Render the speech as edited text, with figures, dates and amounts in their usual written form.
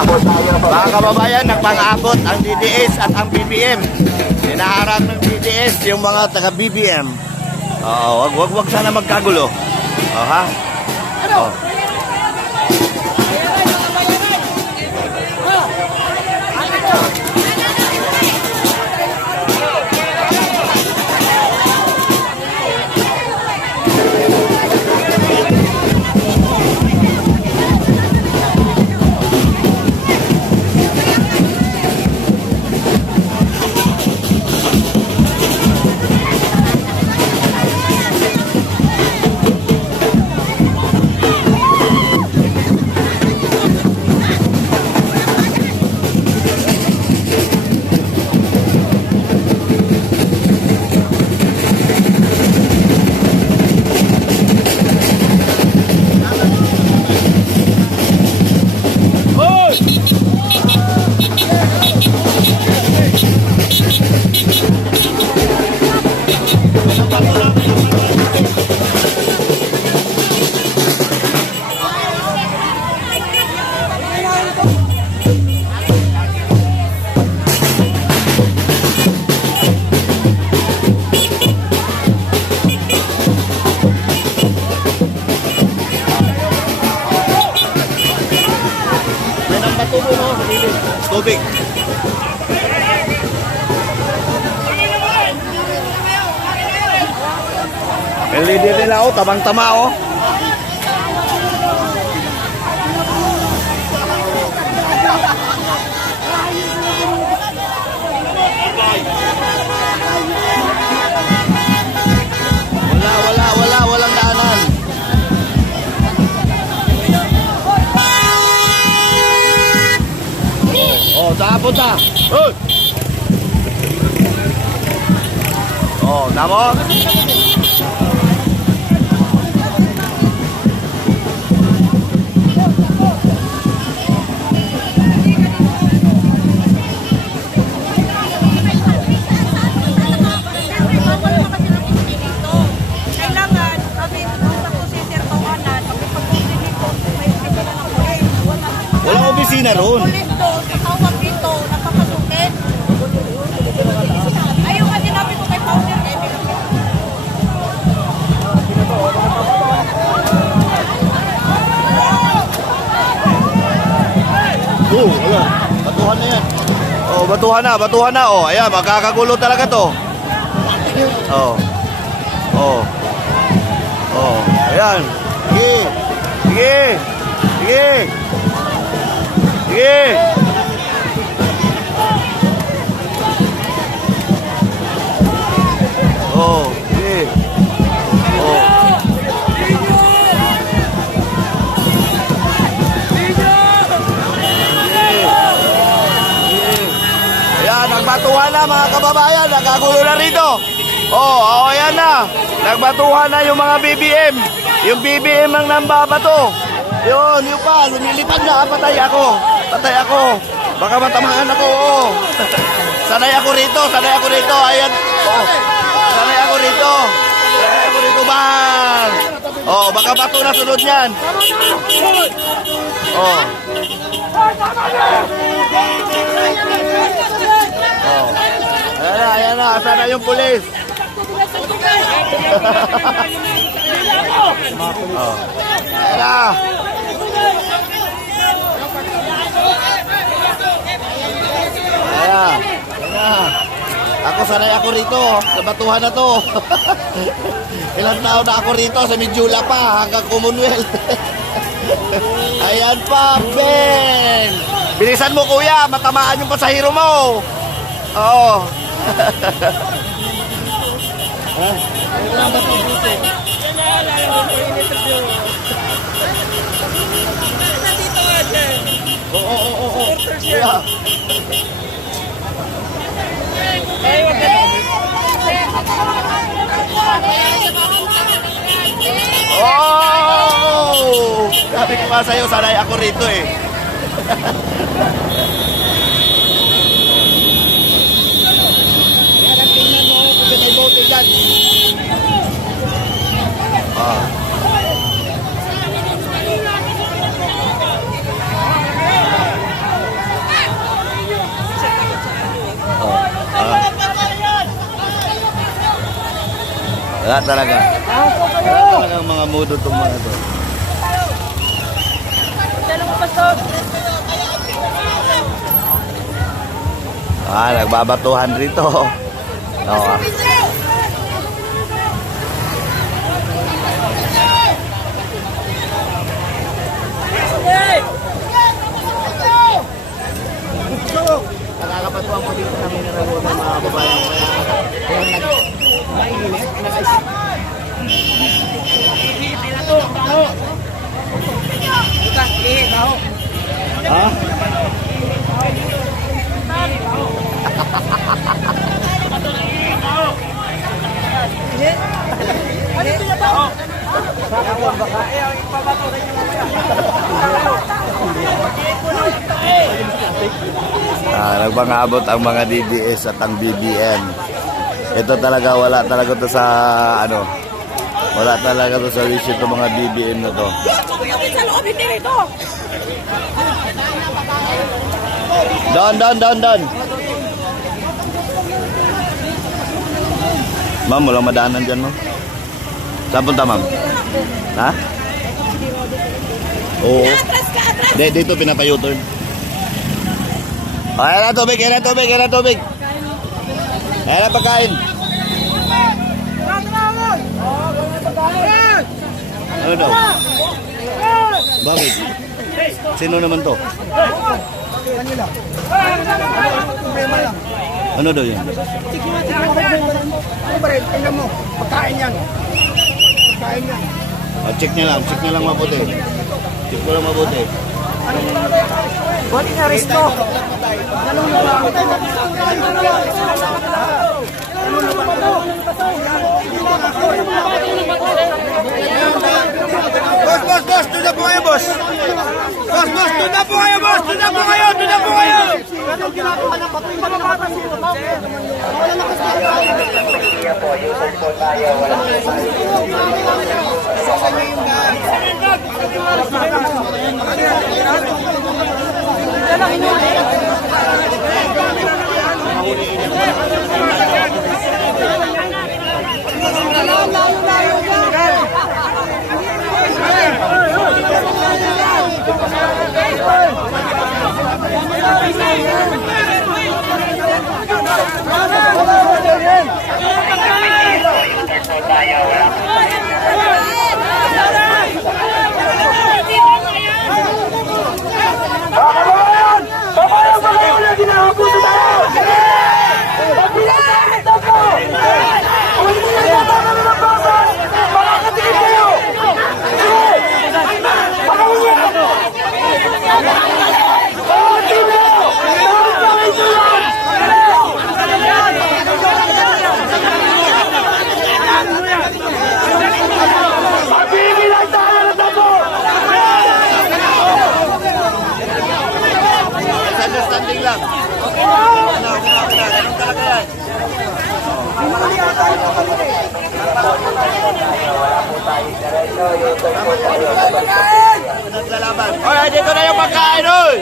Mga kababayan, nagpang-abot ang DDS at ang BBM. Hinaharap ng DDS yung mga taga-BBM. Wag sana magkagulo. Ha? Tubig. LED nila tamang-tama walang daanan. Saan punta? Tamo? Walang opisina ron. Ayan. Batuhan na yan. Batuhan na. Ayan, magkakagulo talaga to. Ayan. Sige. Nagbatuhan na mga kababayan, nagkagulo na rito. Ayan na. Nagbatuhan na yung mga BBM. Yung BBM ang nambabato. Yun pa, lumilipad na. Patay ako. Baka matamaan ako. Sanay ako rito. Ayan. Sanay ako rito, bang. Baka bato na sunod yan. Ayan na. Asan na yung pulis? Ayan na. Ako sanay ako rito. Sa batuhan na to. Ilang taon na ako rito. Sa Midjula pa. Hanggang Commonwealth. Ayan pa, Ben. Bilisan mo kuya. Matamaan yung pasahero mo. Sabi ko nga sa'yo, sanay ako rito eh. Tingnan mo kung may bote dyan. Wala talaga. Wala talagang mga mudo itong mga ito. Nagbabatuhan rito. Oo. Nakakapatuan po dito namin nararutan mga kababayan. Ha? Nagpangabot ang mga DDS at ang BBM. Ito talaga, wala talaga to sa ano. Wala talaga to sa issue to mga BBM na to. Down. Ma'am, walang madaanan dyan, ma'am. Saan punta, ma'am? Ha? Oo. Dito pinapa-U-turn. Ayan na tubig. Ayan na pagkain. Ano daw? Bakit? Sino naman to? Ano daw yan? Tingnan mo, pagkain yan. Check niya lang mabuti. Check ko lang mabuti. What is resto? Boss, tunda po kayo, boss. Boss, tunda po kayo. Anong ginagawa ng patuloy mga bata dito? Understanding lang. Okay na. Ganun talaga yan. Naglalaban. Alright, dito na yung pagkain, oy!